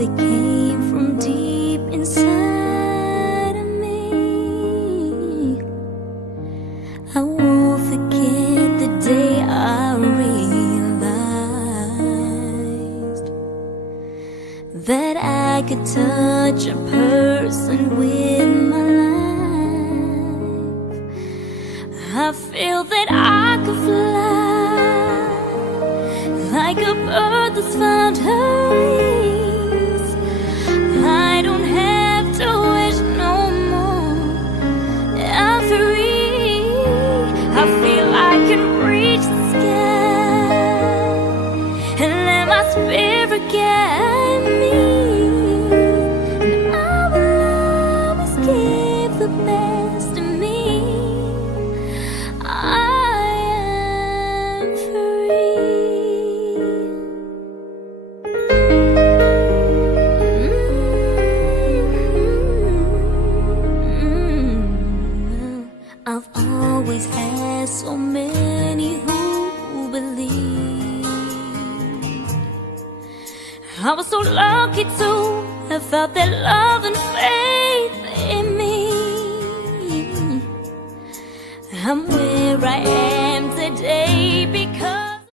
they came from deep inside of me. I won't forget the day I realized that I could touch a person with my life. I feel that I could fly like a bird that's found her wings. I don't have to wish no more. I'm free. I feel I can reach the sky and let my spirit guide me. And I will always give the best of me. I am free. I've always had so many who believed. I was so lucky to have felt that love